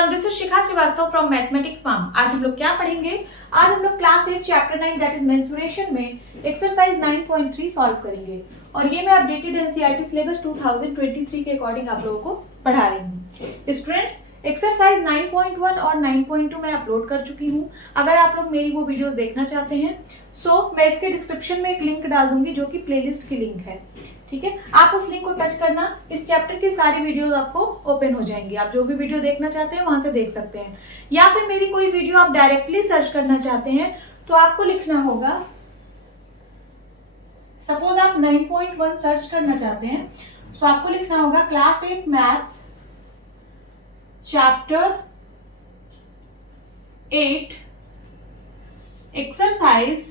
Everyone, this is Shikha Srivastava from mathematics farm. आज हम लोग क्या पढ़ेंगे? आज हम लोग class 8 chapter 9 that is mensuration में एक्सरसाइज 9.3 सॉल्व करेंगे और ये मैं अपडेटेड एनसीईआरटी सिलेबस 2023 के अकॉर्डिंग आप लोगों को पढ़ा रही हूँ। स्टूडेंट्स, एक्सरसाइज 9.1 और 9.2 मैं अपलोड कर चुकी हूँ। अगर आप लोग मेरी वो वीडियोस देखना चाहते हैं मैं इसके डिस्क्रिप्शन में एक लिंक डाल दूंगी जो कि प्लेलिस्ट की लिंक है। ठीक है, आप उस लिंक को टच करना, इस चैप्टर की सारी वीडियोस आपको ओपन हो जाएंगी। आप जो भी वीडियो देखना चाहते हैं वहां से देख सकते हैं, या फिर मेरी कोई वीडियो आप डायरेक्टली सर्च करना चाहते हैं तो आपको लिखना होगा, सपोज आप 9.1 सर्च करना चाहते हैं तो आपको लिखना होगा क्लास 8 मैथ्स चैप्टर 8 एक्सरसाइज,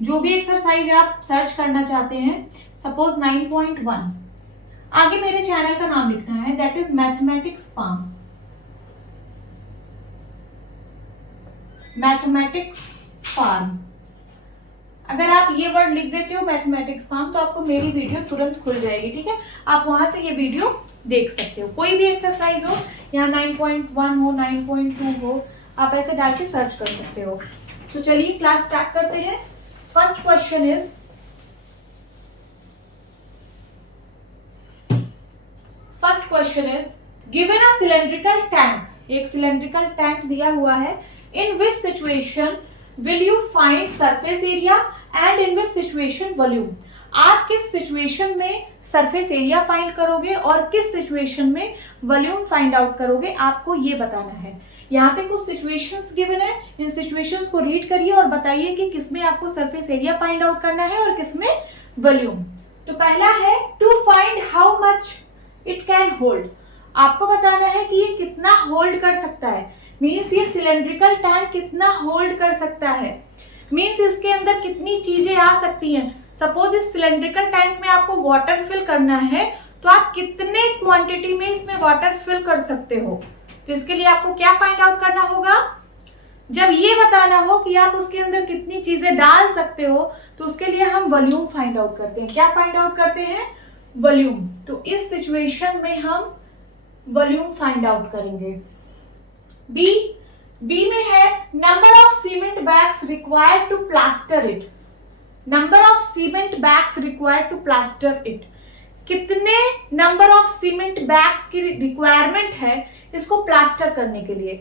जो भी एक्सरसाइज आप सर्च करना चाहते हैं, सपोज 9.1। आगे मेरे चैनल का नाम लिखना है, that is mathematics farm. Mathematics farm, अगर आप ये वर्ड लिख देते हो मैथमेटिक्स फार्म तो आपको मेरी वीडियो तुरंत खुल जाएगी। ठीक है, आप वहां से ये वीडियो देख सकते हो। कोई भी एक्सरसाइज हो, यहाँ 9.1 हो, 9.2 हो, आप ऐसे डाल के सर्च कर सकते हो। तो चलिए क्लास स्टार्ट करते हैं। First question is, given a cylindrical tank, एक सिलेंड्रिकल टैंक दिया हुआ है, in which situation will you find surface area and in which situation volume. आप किस सिचुएशन में सरफेस एरिया फाइंड करोगे और किस सिचुएशन में वॉल्यूम फाइंड आउट करोगे, आपको ये बताना है। यहाँ पे कुछ सिचुएशंस गिवन है, इन सिचुएशंस को रीड करिए और बताइए कि किसमें आपको सरफेस एरिया फाइंड आउट करना है और किसमें वॉल्यूम। तो पहला है to find how much it can hold. आपको बताना है कि ये कितना होल्ड कर सकता है, मीन्स ये सिलेंड्रिकल टैंक कितना होल्ड कर सकता है, मीन्स इसके अंदर कितनी चीजें आ सकती हैं। सपोज इस सिलेंड्रिकल टैंक में आपको वाटर फिल करना है तो आप कितने क्वांटिटी में इसमें वाटर फिल कर सकते हो। तो इसके लिए आपको क्या फाइंड आउट करना होगा, जब ये बताना हो कि आप उसके अंदर कितनी चीजें डाल सकते हो तो उसके लिए हम वॉल्यूम फाइंड आउट करते हैं। क्या फाइंड आउट करते हैं? वॉल्यूम। तो इस सिचुएशन में हम वॉल्यूम फाइंड आउट करेंगे। बी में है number of cement bags required to plaster it. Number of cement bags required to plaster it, कितने नंबर ऑफ सीमेंट बैग्स की रिक्वायरमेंट है इसको प्लास्टर करने के लिए।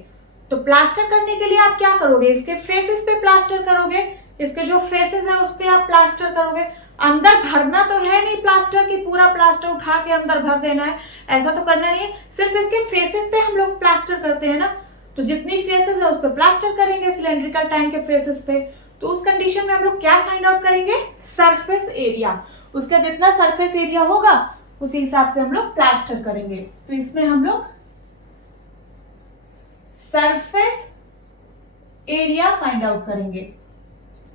तो प्लास्टर करने के लिए आप क्या करोगे, इसके फेसेस पे प्लास्टर करोगे, इसके जो फेसेस है उस पे आप प्लास्टर करोगे। अंदर भरना तो है नहीं प्लास्टर की, पूरा प्लास्टर उठा के अंदर भर देना है, ऐसा तो करना नहीं है। सिर्फ इसके फेसेस पे हम लोग प्लास्टर करते हैं ना, तो जितनी फेसेस है उस पर प्लास्टर करेंगे सिलेंड्रिकल टैंक के फेसेस पे। तो उस कंडीशन में हम लोग क्या फाइंड आउट करेंगे? Surface area. उसका जितना सरफेस एरिया होगा उसी हिसाब से हम लोग प्लास्टर करेंगे। तो इसमें हम लोग सरफेस एरिया फाइंड आउट करेंगे।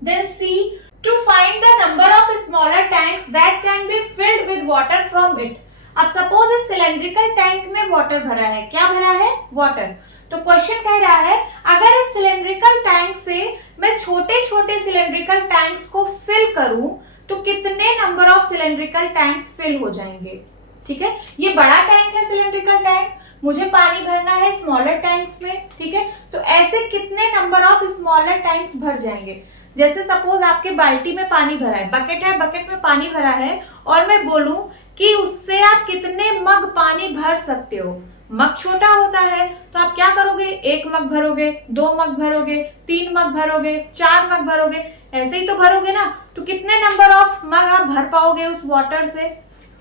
Then C, to find the number of smaller tanks that can be filled with water from it. अब सपोज इस सिलेंड्रिकल टैंक में वाटर भरा है, क्या भरा है? वाटर। तो क्वेश्चन कह रहा है अगर इस सिलेंड्रिकल टैंक से मैं छोटे छोटे सिलेंड्रिकल टैंक्स को फिल करूं तो कितने number of cylindrical tanks fill हो जाएंगे। ठीक है, ये बड़ा टैंक है सिलेंड्रिकल टैंक, मुझे पानी भरना है स्मॉलर टैंक्स में। ठीक है, तो ऐसे कितने नंबर ऑफ स्मॉलर टैंक्स भर जाएंगे। जैसे सपोज आपके बाल्टी में पानी भरा है, बकेट में पानी भरा है और मैं बोलूं कि उससे आप कितने मग पानी भर सकते हो। मग छोटा होता है तो आप क्या करोगे, 1 मग भरोगे, 2 मग भरोगे, 3 मग भरोगे, 4 मग भरोगे, ऐसे ही तो भरोगे ना। तो कितने नंबर ऑफ मग आप भर पाओगे उस वाटर से।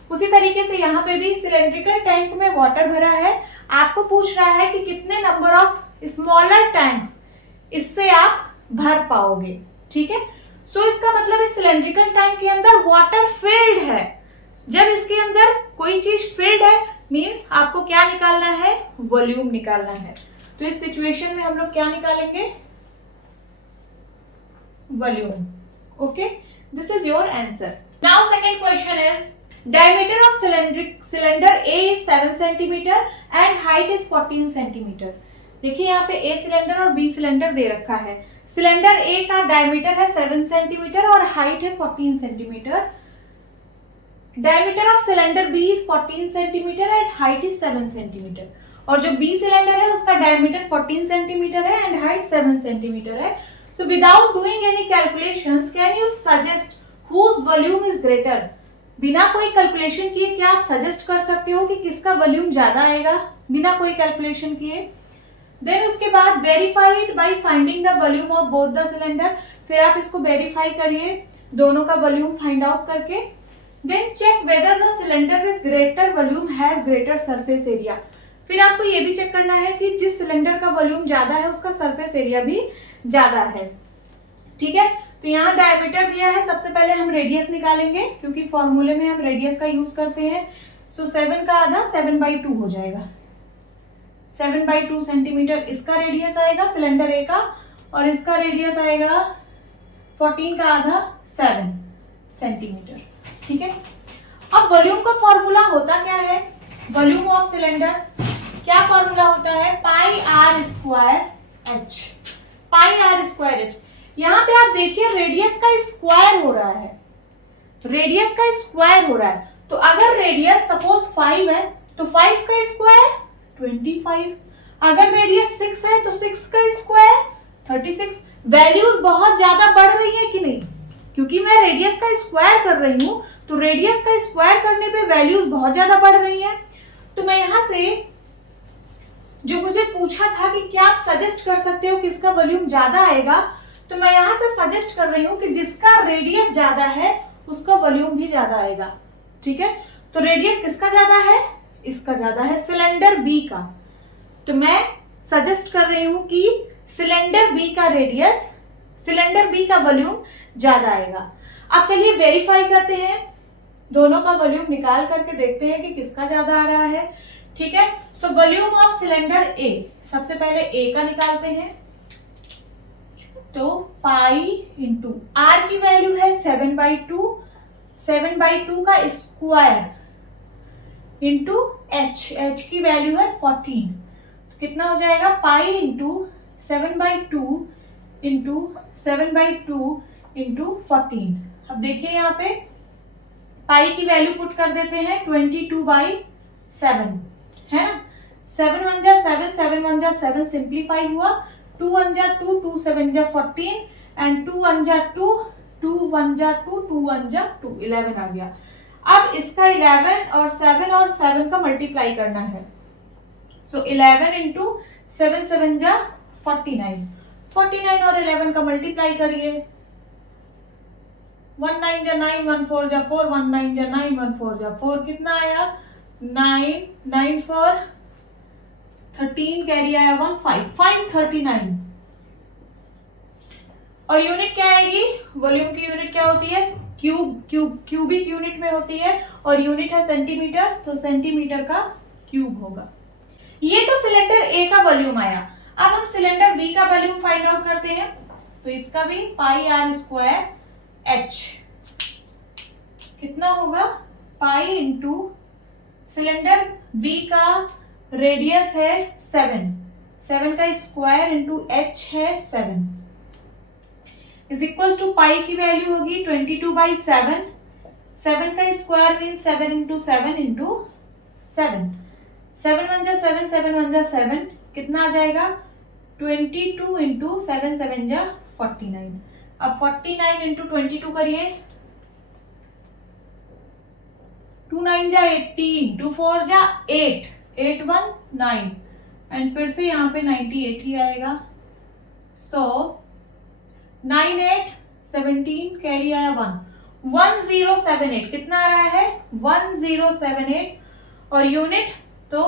उसी तरीके से यहाँ पे भी सिलेंड्रिकल टैंक में वाटर भरा है, आपको पूछ रहा है कि कितने नंबर ऑफ स्मॉलर टैंक्स इससे आप भर पाओगे। ठीक है, सो इसका मतलब इस सिलेंड्रिकल टैंक के अंदर वाटर फिल्ड है। जब इसके अंदर कोई चीज फिल्ड है मींस आपको क्या निकालना है? वॉल्यूम निकालना है। तो इस सिचुएशन में हम लोग क्या निकालेंगे? Volume. Okay, this is your answer. Now second question is, diameter of cylinder A is 7 cm and height is 14 cm। देखिए यहाँ पे A सिलेंडर और B सिलेंडर दे रखा है। सिलेंडर A का डायमीटर है 7 cm और हाइट है 14 cm। Diameter of cylinder B is 14 cm and height is 7 cm। और जो बी सिलेंडर है उसका डायमीटर 14 सेंटीमीटर है एंड हाइट 7 सेंटीमीटर है. So without doing any calculations can you suggest whose volume is greater. बिना कोई calculation किए क्या आप सजेस्ट कर सकते हो कि किसका वॉल्यूम ज्यादा आएगा, बिना कोई कैलकुलेशन किए. देन उसके बाद verify it by finding the volume of both the cylinder. फिर आप इसको वेरीफाई करिए दोनों का वॉल्यूम फाइंड आउट करके. Then check whether the cylinder with greater volume has greater surface area. फिर आपको ये भी चेक करना है कि जिस सिलेंडर का वॉल्यूम ज्यादा है उसका सरफेस एरिया भी ज्यादा है. ठीक है, तो यहाँ डायमीटर दिया है. सबसे पहले हम रेडियस निकालेंगे क्योंकि फॉर्मूले में हम रेडियस का यूज करते हैं. सो 7 का आधा 7/2 हो जाएगा. 7/2 सेंटीमीटर इसका रेडियस आएगा सिलेंडर ए का, और इसका रेडियस आएगा 14 का आधा 7 सेंटीमीटर. ठीक है, अब वॉल्यूम का फॉर्मूला होता क्या है? वॉल्यूम ऑफ सिलेंडर क्या फॉर्मूला होता है? Pi R square H. Pi R square H. यहाँ पे आप देखिए रेडियस का स्क्वायर हो रहा है, रेडियस का स्क्वायर हो रहा है. तो अगर रेडियस सपोज 5 है तो 5 का स्क्वायर 25. अगर रेडियस 6 है तो 6 का स्क्वायर 36. वैल्यूज बहुत ज्यादा बढ़ रही है कि नहीं? क्योंकि मैं रेडियस का स्क्वायर कर रही हूं तो रेडियस का स्क्वायर करने पे वैल्यूज बहुत ज्यादा बढ़ रही हैं. तो मैं यहां से जो मुझे पूछा था कि क्या आप सजेस्ट कर सकते हो किसका वॉल्यूम ज्यादा आएगा, तो मैं यहां से सजेस्ट कर रही हूं कि जिसका रेडियस ज्यादा है उसका वॉल्यूम भी ज्यादा आएगा. ठीक है, तो रेडियस किसका ज्यादा है? इसका ज्यादा है, सिलेंडर बी का. तो मैं सजेस्ट कर रही हूं कि सिलेंडर बी का रेडियस, सिलेंडर बी का वॉल्यूम ज्यादा आएगा. अब चलिए वेरीफाई करते हैं, दोनों का वॉल्यूम निकाल करके देखते हैं कि किसका ज्यादा आ रहा है. ठीक है, सो वॉल्यूम ऑफ सिलेंडर ए, सबसे पहले ए का निकालते हैं. तो पाई इंटू आर की वैल्यू है 7/2, 7/2 का स्क्वायर इंटू एच, एच की वैल्यू है 14. कितना हो जाएगा? Pi into 7/2 into 7/2 into 14. अब देखिए यहाँ पे पाई की वैल्यू पुट कर देते हैं 22/7 है ना. 7 1 जा 7, 7 1 जा 7 सिंप्लीफाई हुआ. 2 1 जा 2, 2 7 जा 14 एंड 2 1 जा 2, 2 1 जा 2, 2 1 जा 2, 11 आ गया. अब इसका 11 और 7 और 7 का मल्टीप्लाई करना है. सो 11 इंटू 7 7 जा 49, 49 और 11 का मल्टीप्लाई करिए. 1 9 जा 9, 1 4 जा 4, 1 9 जा 9, 1 4 जा 4. कितना आया? 9, 9 4 13, कैरी आया 1 5, 539. और यूनिट क्या आएगी? वॉल्यूम की यूनिट क्या होती है? क्यूब. क्यूबिक यूनिट में होती है और यूनिट है सेंटीमीटर, तो सेंटीमीटर का क्यूब होगा. ये तो सिलेंडर ए का वॉल्यूम आया. अब हम सिलेंडर बी का वॉल्यूम फाइंड आउट करते हैं. तो इसका भी पाई आर स्क्वायर एच कितना होगा? पाई इंटू सिलेंडर बी का रेडियस है 7, 7 का स्क्वायर इंटू एच है 7 इज इक्वल टू पाई की वैल्यू होगी 22/7. 7 का स्क्वायर मीन 7 इंटू 7 इंटू 7. 7 1 जा 7, 7 1 जा 7. कितना आ जाएगा? 22 इंटू 7 7 जा 49. अब 49 इंटू 22 करिए. 2 9 जा 18, 2 4 जा 8, 8 1 9 एंड फिर से यहाँ पे 98 ही आएगा. सो 9 8 17, कैरी आया 1, 1078. कितना आ रहा है? 1078. और यूनिट तो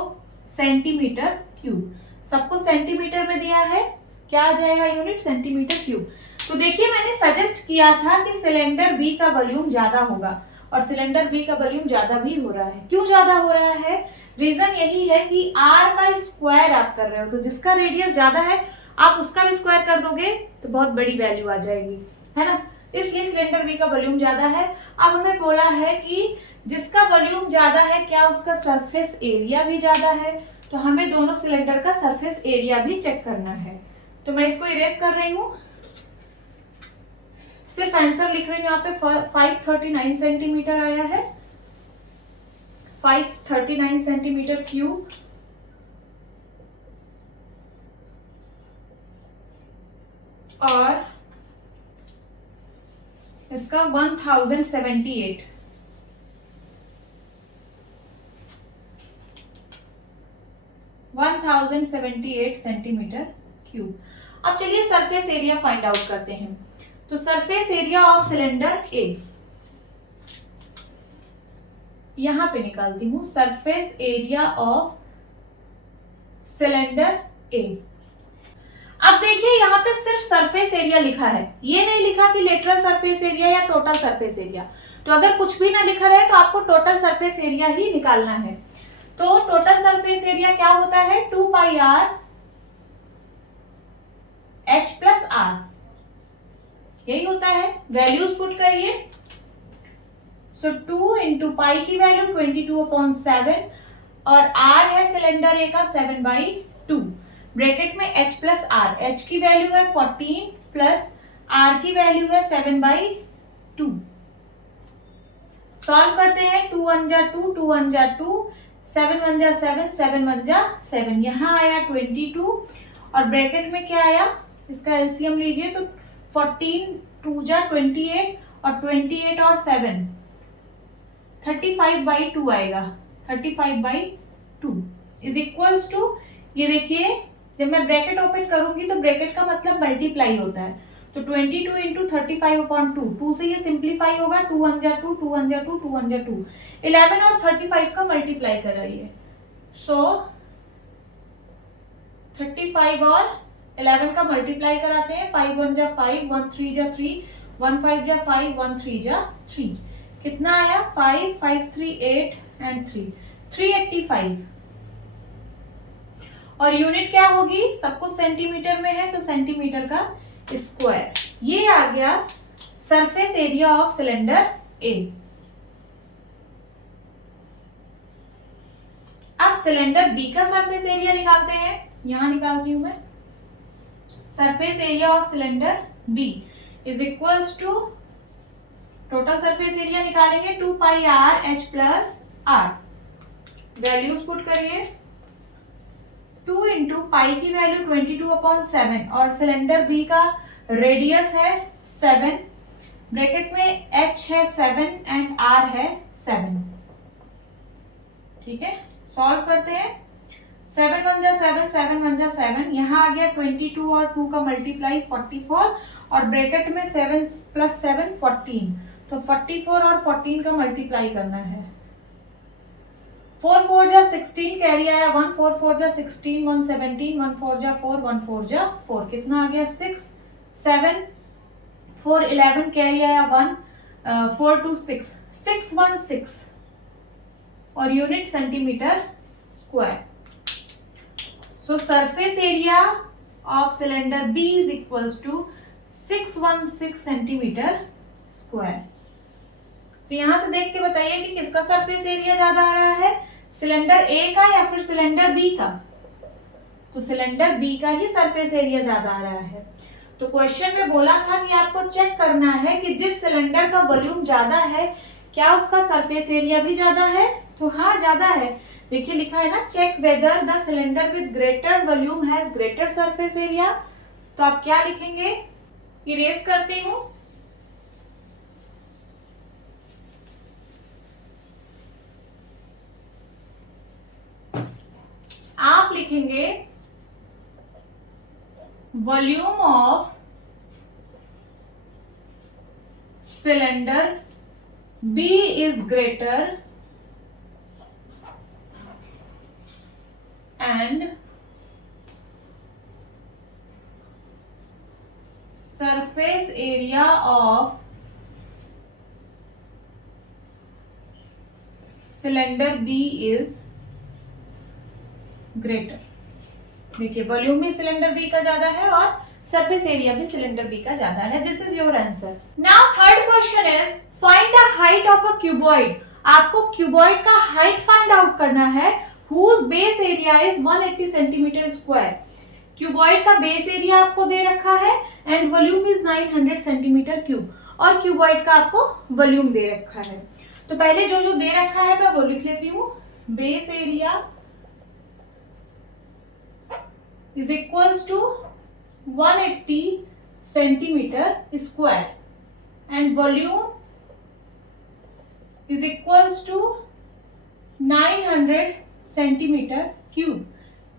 सेंटीमीटर क्यूब. सबको सेंटीमीटर में दिया है. क्या आ जाएगा यूनिट? Centimetre cube. तो देखिए मैंने सजेस्ट किया था कि सिलेंडर बी का वॉल्यूम ज्यादा होगा और सिलेंडर बी का वॉल्यूम ज्यादा भी हो रहा है. क्यों ज्यादा हो रहा है? रीजन यही है कि आर का स्क्वायर आप कर रहे हो, तो जिसका रेडियस ज्यादा है आप उसका भी स्क्वायर कर दोगे तो बहुत बड़ी वैल्यू आ जाएगी, है ना. इसलिए सिलेंडर बी का वॉल्यूम ज्यादा है. अब हमें बोला है कि जिसका वॉल्यूम ज्यादा है क्या उसका सरफेस एरिया भी ज्यादा है, तो हमें दोनों सिलेंडर का सरफेस एरिया भी चेक करना है. तो मैं इसको इरेज कर रही हूँ, सिर्फ आंसर लिख रही हूँ. यहाँ पे 539 सेंटीमीटर आया है, 539 सेंटीमीटर क्यूब. और इसका 1078 सेंटीमीटर क्यूब। अब चलिए सरफेस एरिया फाइंड आउट करते हैं। तो सरफेस एरिया ऑफ सिलेंडर ए, यहां पे निकालती हूं, surface area of cylinder A. अब देखिए यहां पे सिर्फ सरफेस एरिया लिखा है, ये नहीं लिखा कि लेटरल सरफेस एरिया या टोटल सरफेस एरिया। तो अगर कुछ भी ना लिखा रहे तो आपको टोटल सरफेस एरिया ही निकालना है। तो टोटल सरफेस एरिया क्या होता है, 2 pi R H plus are, यही होता है। वैल्यूज पुट करिए। सो 2 इंटू पाई की वैल्यू 22/7 और आर है सिलेंडर ए का 7/2, ब्रैकेट में h प्लस आर, h की वैल्यू है 14 प्लस r की वैल्यू है 7/2। सॉल्व करते हैं। 2 1 जा 2, 2 1 जा 2, 7 1 जा 7, 7 1 जा 7, यहाँ आया 22 और ब्रैकेट में क्या आया, इसका एलसीएम लीजिए तो 14 2 जा 28 और 28 और 7 35/2 आएगा। 35/2 इज इक्वल्स टू, ये देखिए जब मैं ब्रैकेट ओपन करूंगी तो ब्रैकेट का मतलब मल्टीप्लाई होता है। तो 22 इंटू 35/2, 2 से ये सिंप्लीफाई होगा, 2 1 जा 2, 2 1 जा 2, 2 1 जा 2, 11 और 35 का मल्टीप्लाई कराइए। सो 35 और 11 का मल्टीप्लाई कराते हैं। 5 1 जा 5, 1 3 जा 3, 1 5 जा 5, 1 3 जा 3, कितना आया 5 5 3 8 एंड 3 385। और यूनिट क्या होगी, सब कुछ सेंटीमीटर में है तो सेंटीमीटर का स्क्वायर। ये आ गया surface area of cylinder A. अब सिलेंडर बी का सरफेस एरिया निकालते हैं, यहां निकालती हूं मैं। Surface area of cylinder B is equals to, total surface area निकालेंगे 2 pi R H plus R, values put करिए। 2 इंटू पाई की वैल्यू 22/7 और सिलेंडर बी का रेडियस है 7, ब्रैकेट में h है 7 एंड r है 7। ठीक है, सॉल्व करते हैं। 7 1 जा 7, 7 1 जा 7, यहाँ आ गया 22 और 2 का मल्टीप्लाई 44 और ब्रैकेट में 7 प्लस 7 14, तो 44 और 14 का मल्टीप्लाई करना है। 4 4 जा 16, कैरी आया 1, 4 4 जा 16, 1 17, 1 4 जा 4, 1 4 जा 4, कितना आ गया 6 7 4 11, कैरी आया 1, 4 2 6 6 1 6 और unit centimetre square. So surface area of cylinder B is equals to 616 centimetre square. तो यहां से देख के बताइए कि किसका सरफेस एरिया ज्यादा आ रहा है, सिलेंडर ए का या फिर सिलेंडर बी का। तो सिलेंडर बी का ही सरफेस एरिया ज्यादा आ रहा है। तो क्वेश्चन में बोला था कि आपको चेक करना है कि जिस सिलेंडर का वॉल्यूम ज्यादा है क्या उसका सरफेस एरिया भी ज्यादा है। तो हाँ ज्यादा है, देखिए लिखा है ना, check whether the cylinder with greater volume has greater surface area. तो आप क्या लिखेंगे, इरेज करती हूं। आप लिखेंगे volume of cylinder B is greater and surface area of cylinder B is greater. देखिए वॉल्यूम भी सिलेंडर बी का ज्यादा है और सरफेस एरिया भी सिलेंडर बी का ज्यादा है। This is your answer. Now third question is find the height of a cuboid. आपको क्यूबॉइड का हाइट फाइंड आउट करना है whose base area is 180 centimetre square. Cuboid का बेस एरिया आपको दे रखा है and volume is 900 centimetre cube और cuboid का आपको वॉल्यूम दे रखा है। तो पहले जो जो दे रखा है मैं वो लिख लेती हूँ। Base area is equals to 180 centimetre square and volume is equals to 900 centimetre cube.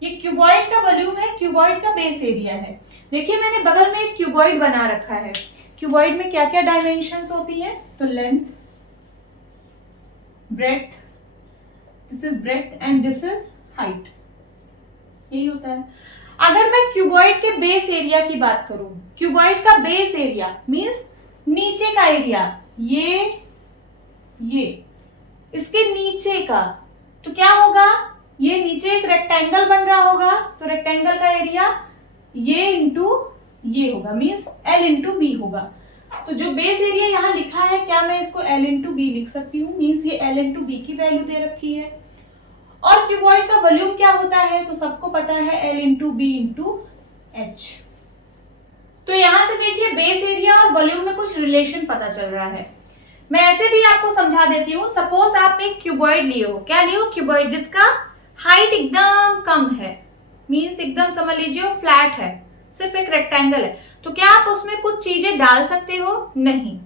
ये क्यूबॉइड का वॉल्यूम है, क्यूबॉइड का बेस एरिया है। देखिए मैंने बगल में एक क्यूबॉइड बना रखा है। क्यूबॉइड में क्या क्या डायमेंशंस होती हैं? तो length, breadth, this is breadth and this is height, यही होता है। अगर मैं क्यूबॉइड के बेस एरिया की बात करूं, क्यूबॉइड का बेस एरिया मींस नीचे का एरिया, ये इसके नीचे का, तो क्या होगा? ये नीचे एक रेक्टेंगल बन रहा होगा, तो रेक्टेंगल का एरिया ये इंटू ये होगा, मींस L इंटू बी होगा। तो जो बेस एरिया यहाँ लिखा है, क्या मैं इसको L इंटू बी लिख सकती हूँ? मींस ये L इंटू बी की वैल्यू दे रखी है। और क्यूबॉइड का वॉल्यूम क्या होता है? तो सबको पता है L into B into H. तो यहां से देखिए बेस एरिया और वॉल्यूम में कुछ रिलेशन पता चल रहा है। मैं ऐसे भी आपको समझा देती हूँ। सपोज आप एक क्यूबॉइड लिए हो, क्या लिए हो? क्यूबॉइड, जिसका हाइट एकदम कम है, मींस एकदम समझ लीजिए वो फ्लैट है, सिर्फ एक रेक्टेंगल है, तो क्या आप उसमें कुछ चीजें डाल सकते हो? नहीं,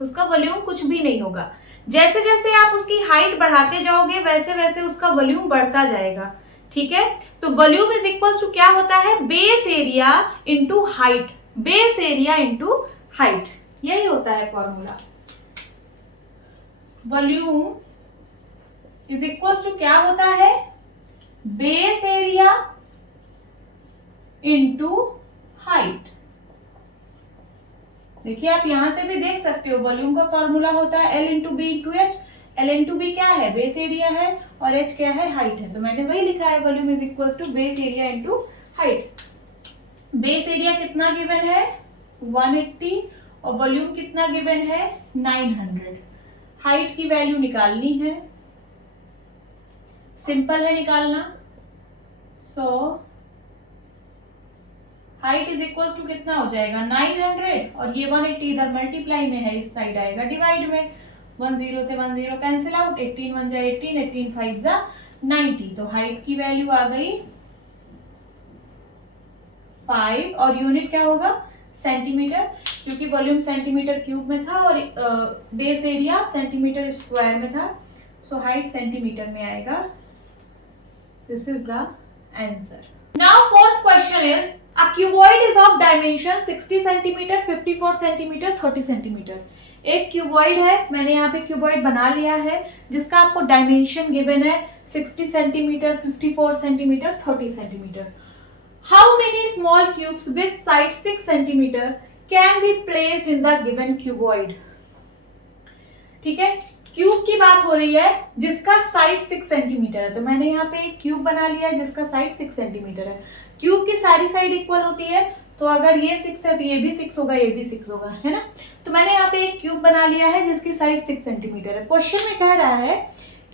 उसका वॉल्यूम कुछ भी नहीं होगा। जैसे जैसे आप उसकी हाइट बढ़ाते जाओगे वैसे वैसे उसका वॉल्यूम बढ़ता जाएगा, ठीक है। तो वॉल्यूम इज इक्वल टू क्या होता है? Base area into height, base area into height, यही होता है formula. Volume is equal to क्या होता है? Base area into height. देखिए आप यहां से भी देख सकते हो, वॉल्यूम का फॉर्मूला होता है L into B into H. L into B क्या है? बेस एरिया है, और H क्या है? हाइट है। तो मैंने वही लिखा है, volume is equal to base area into height. Base area कितना गिवन है? 180, और वॉल्यूम कितना गिवन है? 900। हाइट की वैल्यू निकालनी है, सिंपल है निकालना। So height is equal to कितना हो जाएगा? 900, और ये 180 इधर मल्टीप्लाई में है, इस साइड आएगा डिवाइड में। 10 से 10 कैंसिल आउट, 18 1 जा 18, 18 5 जा 90। तो हाइट की वैल्यू आ गई 5, और यूनिट क्या होगा? सेंटीमीटर, क्योंकि वॉल्यूम सेंटीमीटर क्यूब में था और बेस एरिया सेंटीमीटर स्क्वायर में था। सो हाइट सेंटीमीटर में आएगा। This is the answer. Now fourth question is a cuboid is of dimension 60 cm, 54 cm, 30 cm। एक क्यूबॉइड है, मैंने यहाँ पे क्यूबॉइड बना लिया है जिसका आपको डायमेंशन गिवन है 60 centimetre, 54 centimetre, 30 centimetre. How many small cubes with side 6 centimetre can be placed in the given cuboid? ठीक है, क्यूब की बात हो रही है जिसका साइड 6 सेंटीमीटर है। तो मैंने यहाँ पे एक क्यूब बना लिया है जिसका साइड 6 सेंटीमीटर है। क्यूब की सारी साइड इक्वल होती है, तो अगर ये 6 है तो ये भी 6 होगा, ये भी 6 होगा, है ना। तो मैंने यहाँ पे एक क्यूब बना लिया है जिसकी साइड 6 सेंटीमीटर है। क्वेश्चन में कह रहा है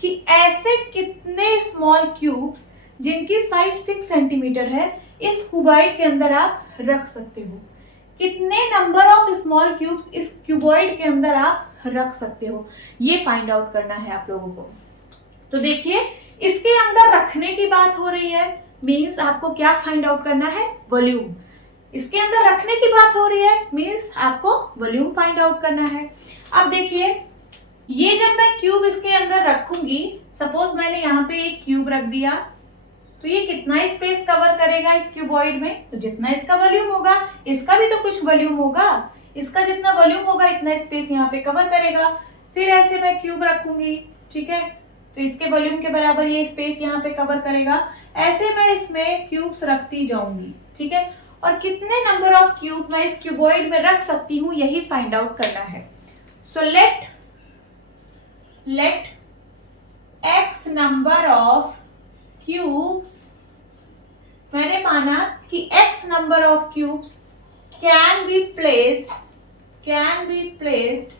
कि ऐसे कितने स्मॉल क्यूब्स जिनकी साइड 6 सेंटीमीटर है इस क्यूबॉइड के अंदर आप रख सकते हो। कितने नंबर ऑफ स्मॉल क्यूब्स इस क्यूबॉइड के अंदर आप रख सकते हो, ये फाइंड आउट करना है आप लोगों को। तो देखिए इसके अंदर रखने की बात हो रही है, मींस आपको क्या फाइंड आउट करना है? वॉल्यूम। इसके अंदर रखने की बात हो रही है, मींस आपको वॉल्यूम फाइंड आउट करना है। अब देखिए ये जब मैं क्यूब इसके अंदर रखूंगी, सपोज मैंने यहाँ पे एक क्यूब रख दिया, तो ये कितना स्पेस कवर करेगा इस क्यूबॉइड में? तो जितना इसका वॉल्यूम होगा, इसका भी तो कुछ वॉल्यूम होगा, इसका जितना वॉल्यूम होगा इतना स्पेस यहाँ पे कवर करेगा। फिर ऐसे मैं क्यूब रखूंगी, ठीक है, तो इसके वॉल्यूम के बराबर ये स्पेस यहाँ पे कवर करेगा। ऐसे मैं इसमें क्यूब्स रखती जाऊंगी, ठीक है, और कितने नंबर ऑफ क्यूब मैं इस क्यूबॉइड में रख सकती हूँ यही फाइंड आउट करना है। So let x number of cubes, मैंने माना कि x number of cubes can be placed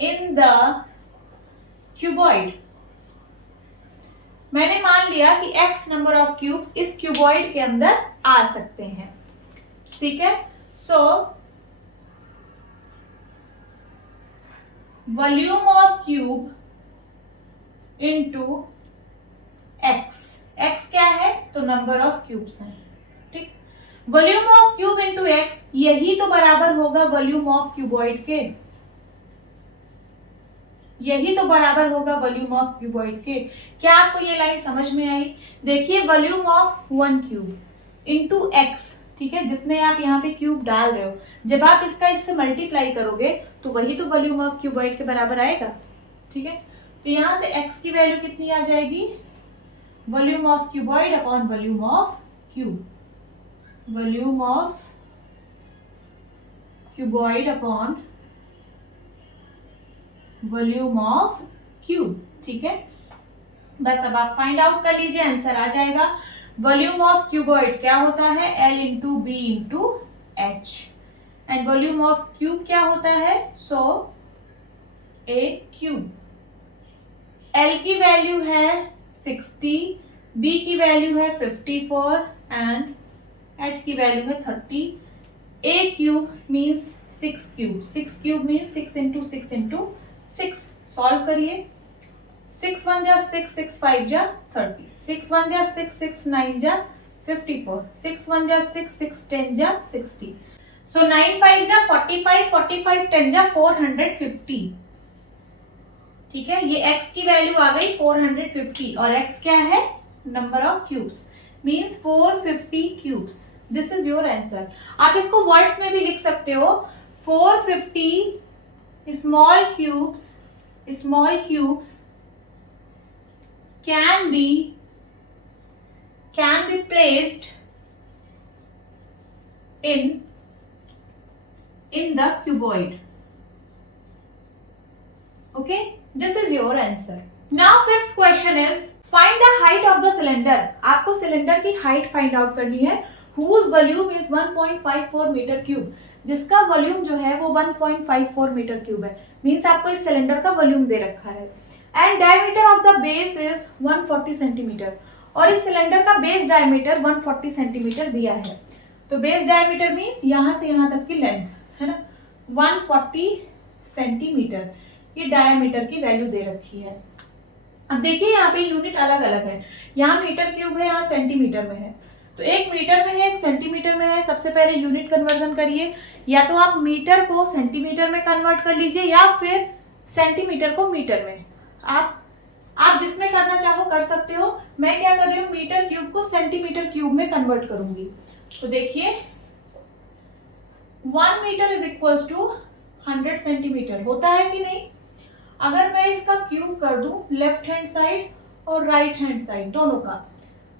in the cuboid. मैंने मान लिया कि x नंबर ऑफ क्यूब्स इस क्यूबॉइड के अंदर आ सकते हैं, ठीक है। सो volume of cube into x क्या है? तो नंबर ऑफ क्यूब्स हैं, ठीक। Volume of cube into x, यही तो बराबर होगा वॉल्यूम ऑफ क्यूबॉइड के, यही तो बराबर होगा वॉल्यूम ऑफ क्यूबॉइड के। क्या आपको ये लाइन समझ में आई? देखिए volume of 1 cube into x, ठीक है, जितने आप यहाँ पे क्यूब डाल रहे हो, जब आप इसका इससे मल्टीप्लाई करोगे तो वही तो वॉल्यूम ऑफ क्यूबॉइड के बराबर आएगा, ठीक है। तो यहाँ से x की वैल्यू कितनी आ जाएगी? Volume of cuboid upon volume of cube, volume of cuboid upon volume of cube, ठीक है। बस अब आप फाइंड आउट कर लीजिए, आंसर आ जाएगा। वॉल्यूम ऑफ क्यूबॉइड क्या होता है? L into B into H, and volume of cube क्या होता है? So a cube. L की वैल्यू है 60, B की वैल्यू है 54 एंड H की वैल्यू है 30। A cube means 6 cube, 6 cube means 6 into 6 into 6। Solve करिए, 6 1 जा 6, 6 5 जा 30, 6 1 जा 6, 6 9 जा 54, 6 1 जा 6, 6 10 जा 60। सो 9 5 जा 45, 45 10 जा 450, ठीक है। ये x की वैल्यू आ गई 450 और x क्या है? Number of cubes, means 450 cubes. This is your answer. आप इसको वर्ड्स में भी लिख सकते हो, 450 small cubes can be placed in the cuboid. Okay, this is your answer. Now fifth question is find the height of the cylinder. आपको cylinder की height find out करनी है, whose volume is 1.54 metre cube, जिसका volume जो है वो 1.54 metre cube है। Means आपको इस सिलेंडर का वॉल्यूम दे रखा है, and diameter of the base is 140 centimetre, और इस सिलेंडर का बेस डायमीटर 140 सेंटीमीटर दिया है। तो बेस डायमीटर मीन्स यहां से यहां तक की लेंथ है ना, 140 सेंटीमीटर ये डायमीटर की वैल्यू दे रखी है। अब देखिए यहाँ पे यूनिट अलग अलग है, यहाँ मीटर क्यूब है, यहाँ सेंटीमीटर में है। तो एक मीटर में है, एक सेंटीमीटर में है। सबसे पहले यूनिट कन्वर्जन करिए, या तो आप मीटर को सेंटीमीटर में कन्वर्ट कर लीजिए या फिर सेंटीमीटर को मीटर में। आप जिसमें करना चाहो कर सकते हो। मैं क्या कर रही हूँ, मीटर क्यूब को सेंटीमीटर क्यूब में कन्वर्ट करूंगी। तो देखिए 1 metre is equal to 100 centimetre होता है कि नहीं। अगर मैं इसका क्यूब कर दूं लेफ्ट हैंड साइड और राइट हैंड साइड दोनों का,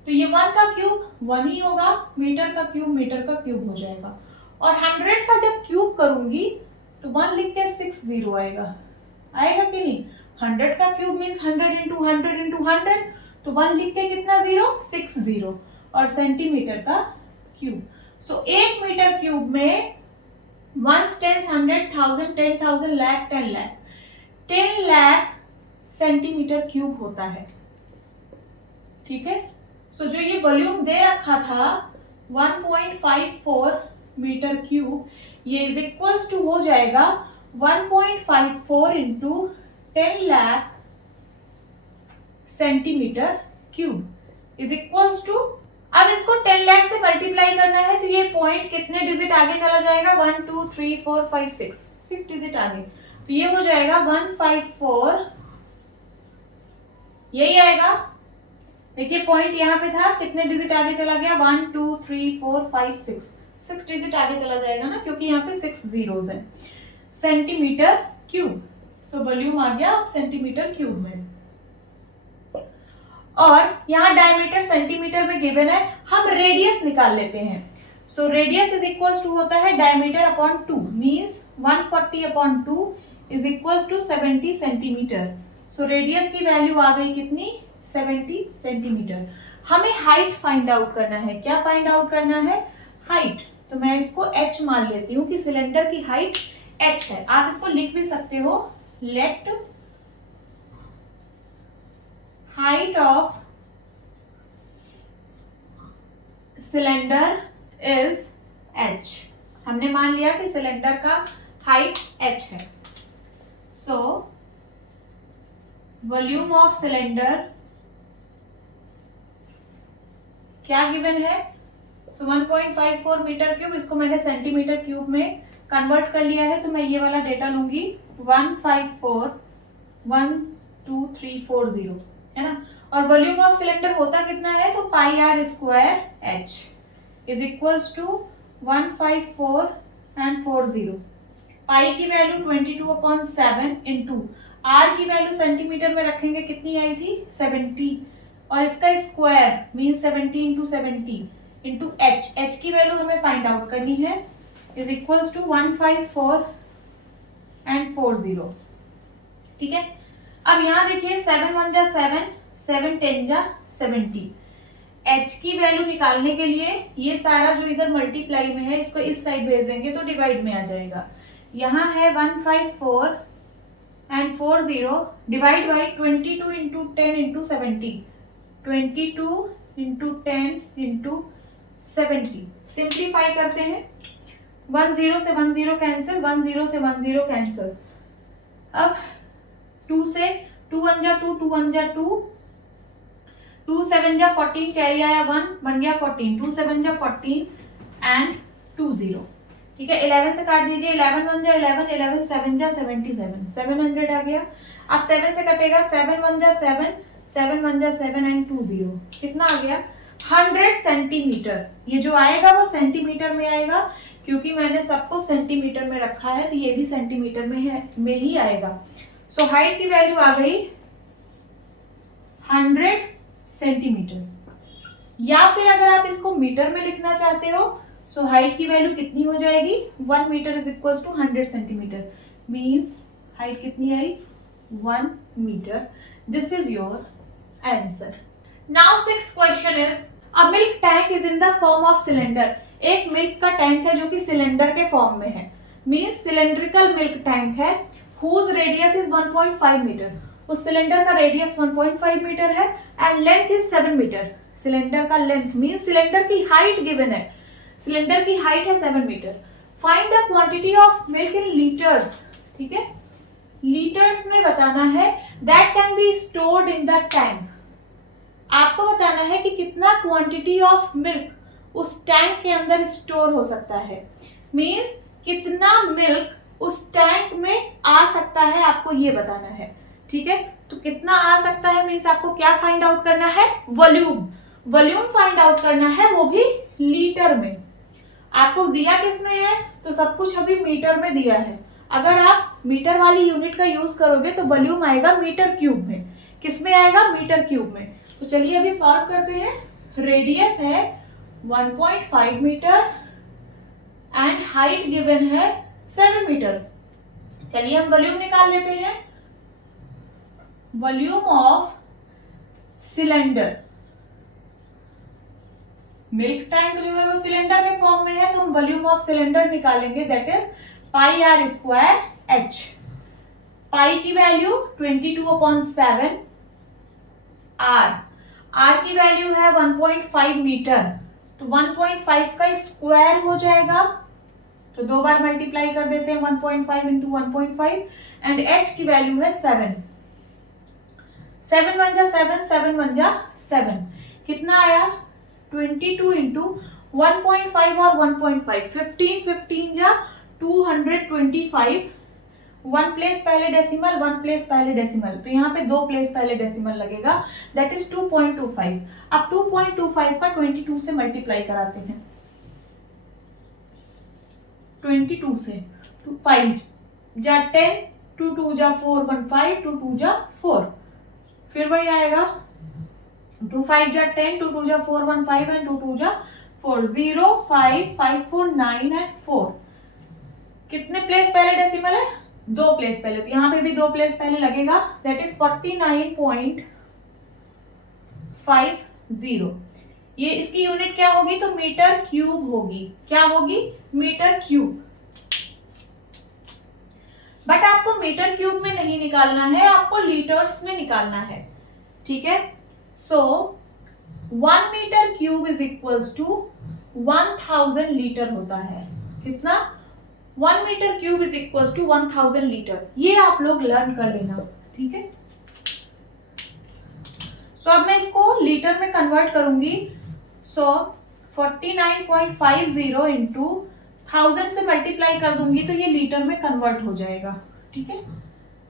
तो ये 1 का क्यूब 1 ही होगा, मीटर का क्यूब मीटर का क्यूब हो जाएगा। और 100 का जब क्यूब करूंगी तो 1 लिख के 6 0 आएगा कि नहीं। 100 का क्यूब मीन्स 100 इंटू 100 इंटू 100, तो 1 लिख के कितना 0 6 0, और सेंटीमीटर का क्यूब। सो 1 मीटर क्यूब में 1 10 100 1000 10,000 लाख 10 लाख 10 लाख सेंटीमीटर क्यूब होता है, ठीक है। सो जो ये वॉल्यूम दे रखा था 1.54 मीटर क्यूब, ये इज इक्वल्स टू हो जाएगा 1.54 into 10 lakh centimetre cube is equals to, अब इसको 10 लाख से मल्टीप्लाई करना है तो ये पॉइंट कितने डिजिट आगे चला जाएगा, 1 2 3 4 5 6 डिजिट आगे, तो ये हो जाएगा 154, यही आएगा। देखिए पॉइंट यहाँ पे था, कितने डिजिट आगे चला गया, 1 2 3 4 5 6 डिजिट आगे चला जाएगा ना, क्योंकि यहाँ पे 6 जीरोस हैं। सेंटीमीटर क्यूब, सो वॉल्यूम आ गया अब सेंटीमीटर क्यूब में। और यहाँ डायमीटर सेंटीमीटर में गिवन है, हम रेडियस निकाल लेते हैं। So radius is equals to होता है diameter upon 2, means 140 upon 2 is equals to 70 centimetre. So radius की वैल्यू आ गई कितनी, 70 सेंटीमीटर। हमें हाइट फाइंड आउट करना है। क्या फाइंड आउट करना है, हाइट। तो मैं इसको h मान लेती हूँ कि सिलेंडर की हाइट h है। आप इसको लिख भी सकते हो, let height of cylinder is h। हमने मान लिया कि सिलेंडर का हाइट h है। सो वॉल्यूम ऑफ सिलेंडर क्या गिवन है, सो 1.54 मीटर क्यूब, इसको मैंने सेंटीमीटर क्यूब में कन्वर्ट कर लिया है, तो मैं ये वाला डेटा लूंगी 154,12340, है ना। और वॉल्यूम ऑफ सिलेंडर होता कितना है, तो pi R square H is equals to 154 and 40। Pi की वैल्यू 22/7 इंटू आर की वैल्यू सेंटीमीटर में रखेंगे, कितनी आई थी 70, और इसका square mean 70 into 70 into H, H की वैल्यू हमें फाइंड आउट करनी है, इज इक्वल्स टू 154 एंड 40। ठीक है, अब यहाँ देखिए 7 1 जा 7, 7 10 जा 70। एच की वैल्यू निकालने के लिए ये सारा जो इधर मल्टीप्लाई में है इसको इस साइड भेज देंगे तो डिवाइड में आ जाएगा। यहाँ है 154 and 40 divide by 22 into 10 into 70, 22 into 10 into 70। Simplify करते हैं, 10 से 10 कैंसिल, 10 से 10 कैंसिल। अब 2 से 2 1 जा 2, 2 1 जा 2, 2 7 जा 14, कैरी आया 1, बन गया 14, 2 7 जा 14 एंड 2 0। ठीक है, 11 से काट दीजिए, 11 1 जा 11, 11 7 जा 77, 700 आ गया। अब 7 से कटेगा, 7 1 जा 7, 7 1 जा 7 एंड 2 0, कितना आ गया 100 सेंटीमीटर। ये जो आएगा वो सेंटीमीटर में आएगा, क्योंकि मैंने सबको सेंटीमीटर में रखा है तो ये भी सेंटीमीटर में ही आएगा। सो हाइट की वैल्यू आ गई 100 सेंटीमीटर। या फिर अगर आप इसको मीटर में लिखना चाहते हो, सो हाइट की वैल्यू कितनी हो जाएगी, 1 metre is equal to 100 centimetre, means height कितनी आई 1 metre. This is your answer. Now 6th question is a milk tank is in the form of cylinder. एक मिल्क का टैंक है जो कि सिलेंडर के फॉर्म में है, मीन्स सिलेंड्रिकल मिल्क टैंक है, हुज रेडियस इज 1.5 मीटर। उस सिलेंडर का रेडियस 1.5 मीटर है and length is 7 metre. Cylinder का लेंथ मीन्स सिलेंडर की हाइट गिवन है, सिलेंडर की हाइट है 7 metre. Find the quantity of milk in litres. ठीक है, लीटर्स में बताना है, that can be stored in the tank. आपको बताना है कि कितना क्वांटिटी ऑफ मिल्क उस टैंक के अंदर स्टोर हो सकता है, मीन्स कितना मिल्क उस टैंक में आ सकता है, आपको ये बताना है। ठीक है, तो कितना आ सकता है मीन्स आपको क्या फाइंड आउट करना है, वॉल्यूम। वॉल्यूम फाइंड आउट करना है, वो भी लीटर में। आपको दिया किस में है, तो सब कुछ अभी मीटर में दिया है। अगर आप मीटर वाली यूनिट का यूज करोगे तो वॉल्यूम आएगा मीटर क्यूब में। किस में आएगा, मीटर क्यूब में। तो चलिए अभी सॉल्व करते हैं। रेडियस है 1.5 मीटर एंड हाइट गिवन है 7 मीटर। चलिए हम वॉल्यूम निकाल लेते हैं। Volume of cylinder, milk tank जो है वो सिलेंडर के फॉर्म में है, तो हम वॉल्यूम ऑफ सिलेंडर निकालेंगे, that is pi R square H. Pi की वैल्यू 22/7, आर की वैल्यू है 1.5 मीटर, तो 1.5 का स्क्वायर हो जाएगा, तो 2 बार मल्टीप्लाई कर देते हैं, 1.5 इंटू 1.5 एंड एच की वैल्यू है 7। 7 1 जा 7, 7 1 जा 7, कितना आया 22 इंटू 1.5 और 1.5, 15 15 जा 225, 1 प्लेस पहले डेसिमल, 1 प्लेस पहले डेसिमल, तो यहाँ पे 2 प्लेस पहले डेसिमल लगेगा, दैट इज 2.25। अब 2.25 का 22 से मल्टीप्लाई कराते हैं, 22 से 5 जा 10, 2 2 जा 4 1 5, 2 2 जा 4, फिर वही आएगा 2 5 जा 10, 2 2 जा 4 1 5 एंड 2 2 जा 4, 0 5 5 4 9 एंड 4। कितने प्लेस पहले डेसिमल है, 2 प्लेस पहले, तो यहाँ पे भी 2 प्लेस पहले लगेगा, दैट इज 49.50। ये इसकी यूनिट क्या होगी, तो मीटर क्यूब होगी। क्या होगी, मीटर क्यूब। बट आपको मीटर क्यूब में नहीं निकालना है, आपको लीटर्स में निकालना है। ठीक है, so 1 metre cube is equals to 1000 litre होता है। कितना, 1 metre cube is equals to 1000 litre. ये आप लोग लर्न कर लेना। ठीक है, सो अब मैं इसको लीटर में कन्वर्ट करूंगी। सो 49.50 इंटू 1000 से मल्टीप्लाई कर दूंगी तो ये लीटर में कन्वर्ट हो जाएगा। ठीक है,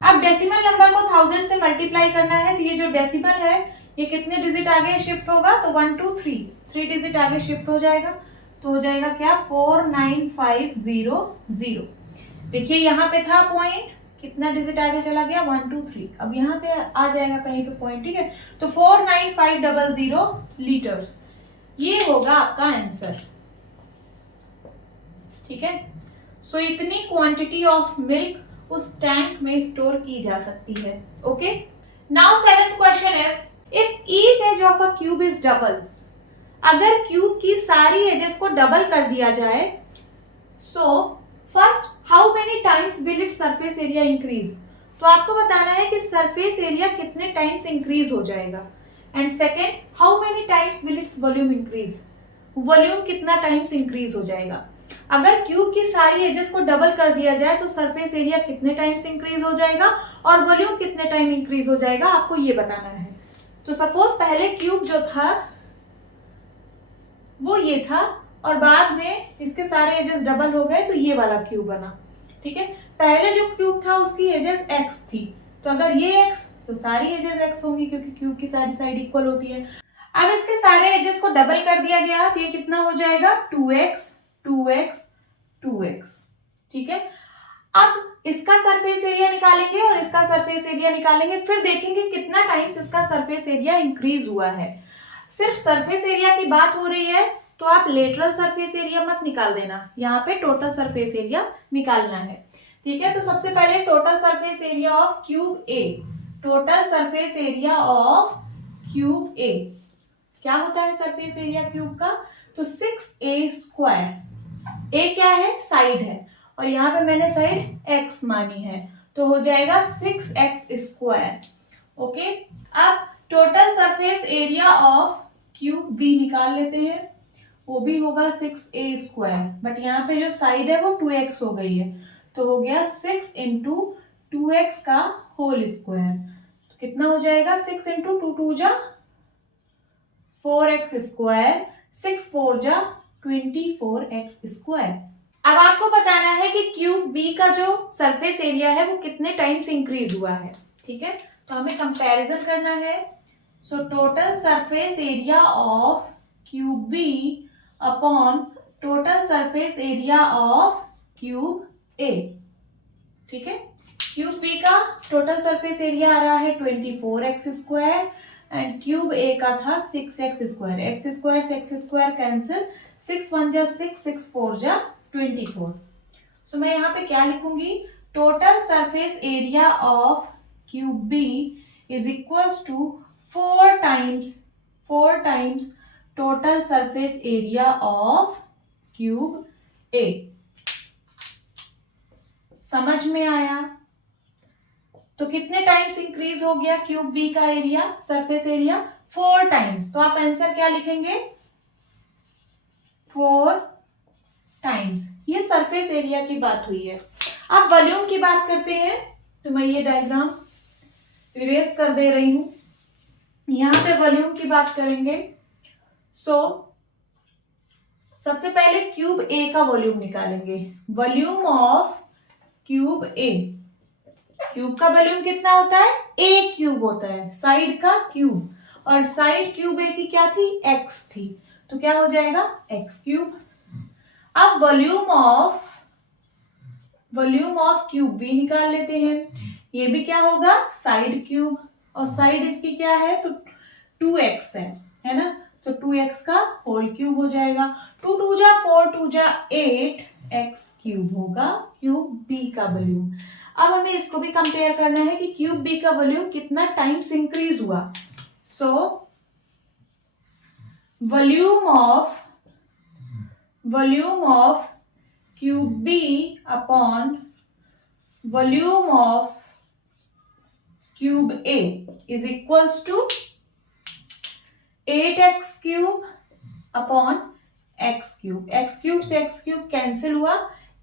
अब डेसिमल नंबर को 1000 से मल्टीप्लाई करना है तो ये जो डेसिमल है ये कितने डिजिट आगे शिफ्ट होगा, तो 1 2 3 डिजिट आगे शिफ्ट हो जाएगा। तो हो जाएगा क्या, 49500। देखिए यहाँ पे था पॉइंट, कितना डिजिट आगे चला गया, 1 2 3। अब यहाँ पे आ जाएगा कहीं पे पॉइंट। ठीक है, तो 49500 लीटर्स, ये होगा आपका आंसर। ठीक है, सो इतनी क्वांटिटी ऑफ मिल्क उस टैंक में स्टोर की जा सकती है। Okay, now seventh question is, if each edge of a cube is double, अगर क्यूब की सारी एजेस को डबल कर दिया जाए, so first how many times will it surface area increase, तो आपको बताना है कि सरफेस एरिया कितने टाइम्स इंक्रीज हो जाएगा। And second, how many times will its volume increase, volume कितना टाइम्स इंक्रीज हो जाएगा। अगर क्यूब की सारी एजेस को डबल कर दिया जाए तो सरफेस एरिया कितने टाइम्स इंक्रीज हो जाएगा और वॉल्यूम कितने टाइम इंक्रीज हो जाएगा, आपको ये बताना है। तो सपोज पहले क्यूब जो था वो ये था और बाद में इसके सारे एजेस डबल हो गए तो ये वाला क्यूब बना। ठीक है, पहले जो क्यूब था उसकी एजेस x थी, तो अगर ये x तो सारी एजेस x होंगी क्योंकि क्यूब की सारी साइड इक्वल होती है। अब इसके सारे एजेस को डबल कर दिया गया तो ये कितना हो जाएगा, 2x 2x 2x। ठीक है, अब इसका सरफेस एरिया निकालेंगे और इसका सरफेस एरिया निकालेंगे, फिर देखेंगे कितना टाइम्स इसका सरफेस एरिया इंक्रीज हुआ है। सिर्फ सरफेस एरिया की बात हो रही है तो आप लेटरल सरफेस एरिया मत निकाल देना, यहाँ पे टोटल सरफेस एरिया निकालना है। ठीक है, तो सबसे पहले total surface area of cube A, total surface area of cube A, क्या होता है सरफेस एरिया क्यूब का, तो 6a²। ए क्या है, साइड है, और यहाँ पे मैंने साइड x मानी है तो हो जाएगा 6x²। ओके, अब total surface area of cube B निकाल लेते हैं, वो भी होगा 6a², बट यहाँ पे जो साइड है वो 2x हो गई है तो हो गया 6 इंटू 2x का होल स्क्वायर। तो कितना हो जाएगा, 6 इंटू 2 2 जा 4x², 6 4 जा 24x²। अब आपको बताना है कि क्यूब बी का जो सरफेस एरिया है वो कितने टाइम्स इंक्रीज हुआ है। ठीक है, तो हमें कंपैरिजन करना है। So total surface area of cube B upon total surface area of cube A. ठीक है, क्यूब बी का टोटल सरफेस एरिया आ रहा है 24x² एंड क्यूब ए का था 6x²। x² से x² कैंसिल, 6 1 जा 6, 6 4 जा 24। सो मैं यहाँ पे क्या लिखूंगी, total surface area of cube B is equals to 4 times total surface area of cube A. समझ में आया? तो कितने टाइम्स इंक्रीज हो गया क्यूब बी का एरिया, सरफेस एरिया, 4 टाइम्स। तो आप आंसर क्या लिखेंगे, 4 टाइम्स। ये सरफेस एरिया की बात हुई है। अब वॉल्यूम की बात करते हैं, तो मैं ये डायग्राम इरेज कर दे रही हूं, यहां पे वॉल्यूम की बात करेंगे। सबसे पहले क्यूब ए का वॉल्यूम निकालेंगे, volume of cube A. Cube का वॉल्यूम कितना होता है, ए क्यूब होता है, साइड का क्यूब, और साइड क्यूब ए की क्या थी, एक्स थी, तो क्या हो जाएगा x³। अब वॉल्यूम ऑफ क्यूब बी निकाल लेते हैं, ये भी क्या होगा, साइड क्यूब, और साइड इसकी क्या है, तो 2x है ना, तो 2x का होल क्यूब हो जाएगा। 2 2 जा 4, 2 जा 8, x³ होगा क्यूब बी का वॉल्यूम। अब हमें इसको भी कंपेयर करना है कि क्यूब बी का वॉल्यूम कितना टाइम्स इंक्रीज हुआ। So volume of cube B upon volume of cube A is equals to 8x³ upon x³। x³ से x³ कैंसिल हुआ,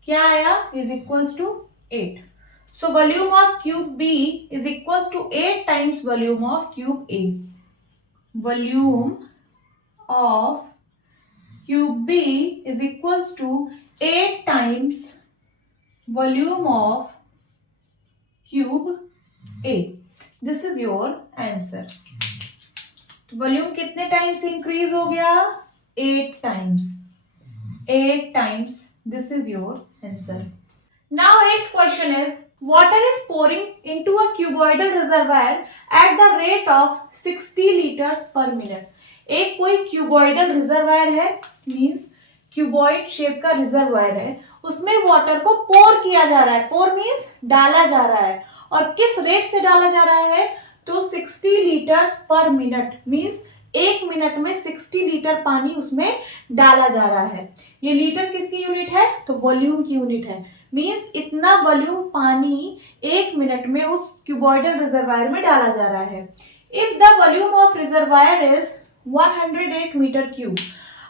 क्या आया, is equals to 8। So volume of cube B is equals to 8 times volume of cube A. Volume of cube B is equals to 8 times volume of cube A. This is your answer. Volume कितने times increase हो गया? 8 times. 8 times. This is your answer. Now 8th question is, water is pouring into a cuboidal reservoir at the rate of 60 liters per minute. एक कोई cuboidal reservoir है, means cuboid shape का reservoir है, उसमें water को pour किया जा रहा है. pour means डाला जा रहा है. और किस रेट से डाला जा रहा है? तो 60 लीटर्स पर मिनट, मीन्स 1 मिनट में 60 लीटर पानी उसमें डाला जा रहा है. ये लीटर किसकी यूनिट है? तो वॉल्यूम की यूनिट है. मींस इतना वॉल्यूम पानी 1 मिनट में उस क्यूबॉइडल रिजर्वायर में डाला जा रहा है. If the volume of reservoir is 108 metre cube.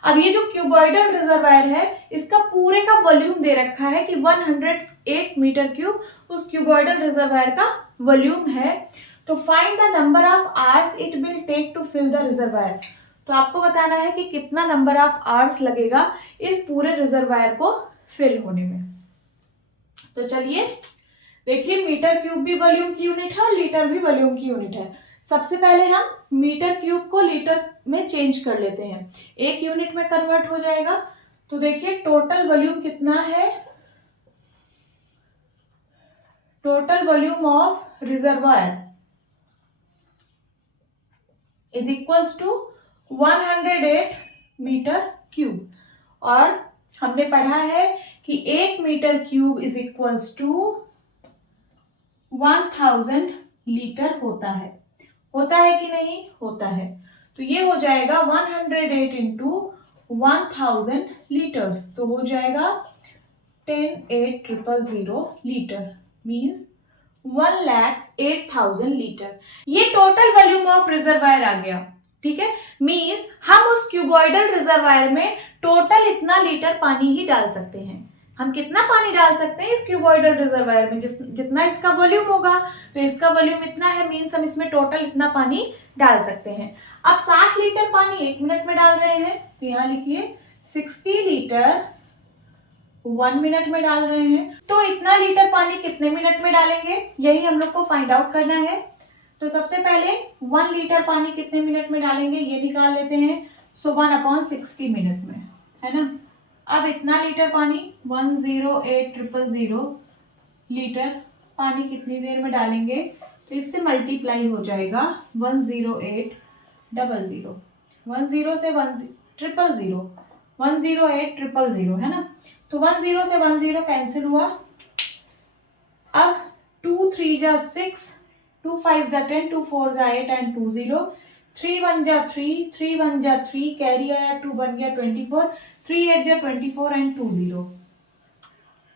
अब ये जो क्यूबॉइडल रिजर्वायर है, इसका पूरे का वॉल्यूम दे रखा है कि 108 मीटर क्यूब उस क्यूबॉइडल रिजर्वायर का वॉल्यूम है. तो find the number of hours it will take to fill the reservoir. तो आपको बताना है कि कितना नंबर ऑफ आवर्स लगेगा इस पूरे रिजर्वायर को फिल होने में. तो चलिए देखिए, मीटर क्यूब भी वॉल्यूम की यूनिट है और लीटर भी वॉल्यूम की यूनिट है. सबसे पहले हम मीटर क्यूब को लीटर में चेंज कर लेते हैं, एक यूनिट में कन्वर्ट हो जाएगा. तो देखिए टोटल वॉल्यूम कितना है? Total volume of reservoir is equals to 108 metre cube. और हमने पढ़ा है कि 1 metre cube is equals to 1000 litre होता है. होता है कि नहीं? होता है. तो ये हो जाएगा 108 इंटू 1000 लीटर्स. तो हो जाएगा 10,8,000 लीटर, मीन्स 1,08,000 लीटर. ये टोटल वॉल्यूम ऑफ रिजर्वायर आ गया. ठीक है, मीन्स हम उस क्यूबॉइडल रिजर्वायर में टोटल इतना लीटर पानी ही डाल सकते हैं. हम कितना पानी डाल सकते हैं इस क्यूबॉइडल रिजर्वायर में? जितना इसका वॉल्यूम होगा. तो इसका वॉल्यूम इतना है, मीन्स हम इसमें टोटल इतना पानी डाल सकते हैं. अब 60 लीटर पानी 1 मिनट में डाल रहे हैं, तो यहाँ लिखिए 60 लीटर 1 मिनट में डाल रहे हैं. तो इतना लीटर पानी कितने मिनट में डालेंगे, यही हम लोग को फाइंड आउट करना है. तो सबसे पहले 1 लीटर पानी कितने मिनट में डालेंगे ये निकाल लेते हैं. सो 1/60 मिनट में, है ना. अब इतना लीटर पानी 108,000 लीटर पानी कितनी देर में डालेंगे? तो इससे मल्टीप्लाई हो जाएगा 108,000. 10 से 1,000 108,000, है ना. तो 10 से 10 कैंसिल हुआ. अब 2 3 जा 6, 2 5 जा 10, 2 4 जा 8 एंड 2 0. 3 1 जा 3, 3 1 जा 3, कैरी आया 2 बन गया 24, 3 8 जा 24 एंड 2 0.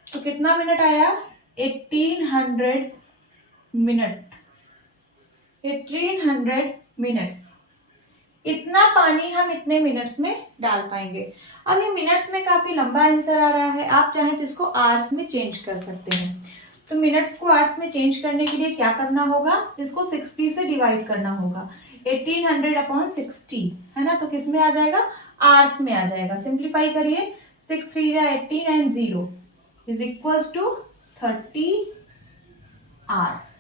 तो कितना मिनट आया? 1800 मिनट. 1800 मिनट्स. इतना पानी हम इतने मिनट्स में डाल पाएंगे. अब ये मिनट्स में काफी लंबा आंसर आ रहा है, आप चाहें तो इसको आवर्स में चेंज कर सकते हैं. तो मिनट्स को आवर्स में चेंज करने के लिए क्या करना होगा? इसको 60 से डिवाइड करना होगा. 1800/60, है ना. तो किस में आ जाएगा? आवर्स में आ जाएगा. सिंप्लीफाई करिए. 6 3 जा 18 and 0 is equals to 30 hours.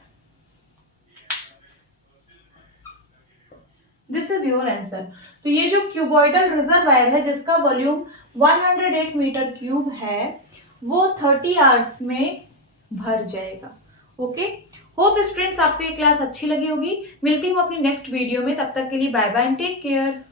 This is your answer. तो ये जो क्यूबॉइडल रिजर्वायर है जिसका वॉल्यूम 108 मीटर क्यूब है, वो 30 आवर्स में भर जाएगा. ओके, होप स्टूडेंट्स आपको ये क्लास अच्छी लगी होगी. मिलती हूँ अपनी नेक्स्ट वीडियो में. तब तक के लिए bye bye and take care.